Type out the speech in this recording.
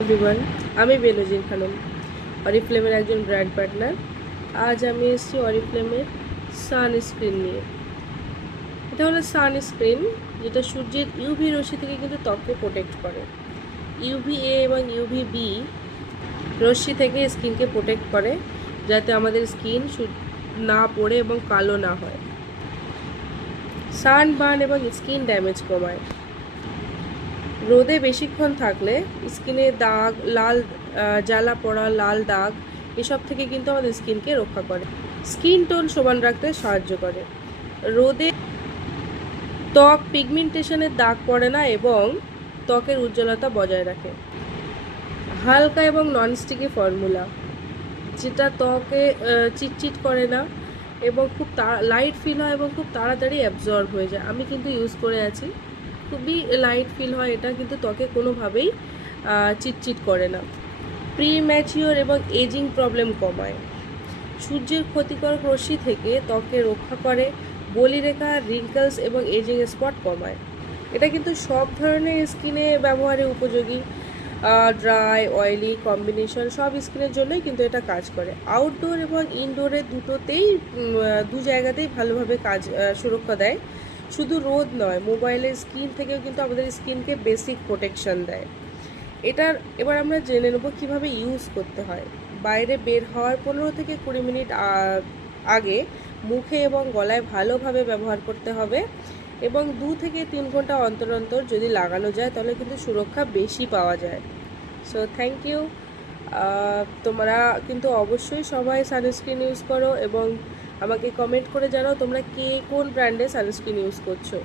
Everyone, আমি বেনজির খানম, অরিফ্লেমের একজন brand partner. আজ আমি এসেছি অরিফ্লেমের সানস্ক্রিন নিয়ে। এটা হলো সানস্ক্রিন, যেটা সূর্যের ইউভি রশ্মি থেকে কিন্তু ত্বককে প্রোটেক্ট করে। ইউভি এ এবং ইউভি বি রশ্মি থেকে স্কিনকে প্রোটেক্ট করে, যাতে আমাদের স্কিন না পড়ে এবং কালো না হয়। সানবার্ন এবং স্কিন ড্যামেজ কমায়। রোদে বেশিক্ষণ থাকলে স্কিনে দাগ, লাল জ্বালা পড়া, লাল দাগ এসব থেকে কিন্তু আমাদের স্কিনকে রক্ষা করে। স্কিন টোন সমান রাখতে সাহায্য করে। রোদে ত্বক পিগমেন্টেশনের দাগ পড়ে না এবং ত্বকের উজ্জ্বলতা বজায় রাখে। হালকা এবং ননস্টিকি ফর্মুলা, যেটা ত্বকে চিটচিট করে না এবং খুব লাইট ফিল হয় এবং খুব তাড়াতাড়ি অ্যাবজর্ব হয়ে যায়। আমি কিন্তু ইউজ করে আছি, খুবই লাইট ফিল হয় এটা, কিন্তু ত্বকে কোনোভাবেই চিটচিট করে না। প্রি ম্যাচিওর এবং এজিং প্রবলেম কমায়। সূর্যের ক্ষতিকর রশ্মি থেকে ত্বকে রক্ষা করে। বলিরেখা, রিঙ্কলস এবং এজিং স্পট কমায়। এটা কিন্তু সব ধরনের স্কিনে ব্যবহারে উপযোগী। ড্রাই, অয়েলি কম্বিনেশন সব স্কিনের জন্যই কিন্তু এটা কাজ করে। আউটডোর এবং ইনডোরে দুটোতেই দু জায়গাতেই ভালোভাবে সুরক্ষা দেয়। শুধু রোদ নয়, মোবাইলের স্ক্রিন থেকেও কিন্তু আমাদের স্কিনকে বেসিক প্রোটেকশন দেয়। এবার আমরা জেনে নেব কীভাবে ইউজ করতে হয়। বাইরে বের হওয়ার 15 থেকে 20 মিনিট আগে মুখে এবং গলায় ভালোভাবে ব্যবহার করতে হবে এবং 2 থেকে 3 ঘন্টা অন্তর অন্তর যদি লাগানো যায় তাহলে কিন্তু সুরক্ষা বেশি পাওয়া যায়। So thank you. তোমরা কিন্তু অবশ্যই সবাই সানস্ক্রিন ইউজ করো এবং আমাকে কমেন্ট করে জানাও তোমরা কে কোন ব্র্যান্ডে সানস্ক্রিন ইউজ করছো।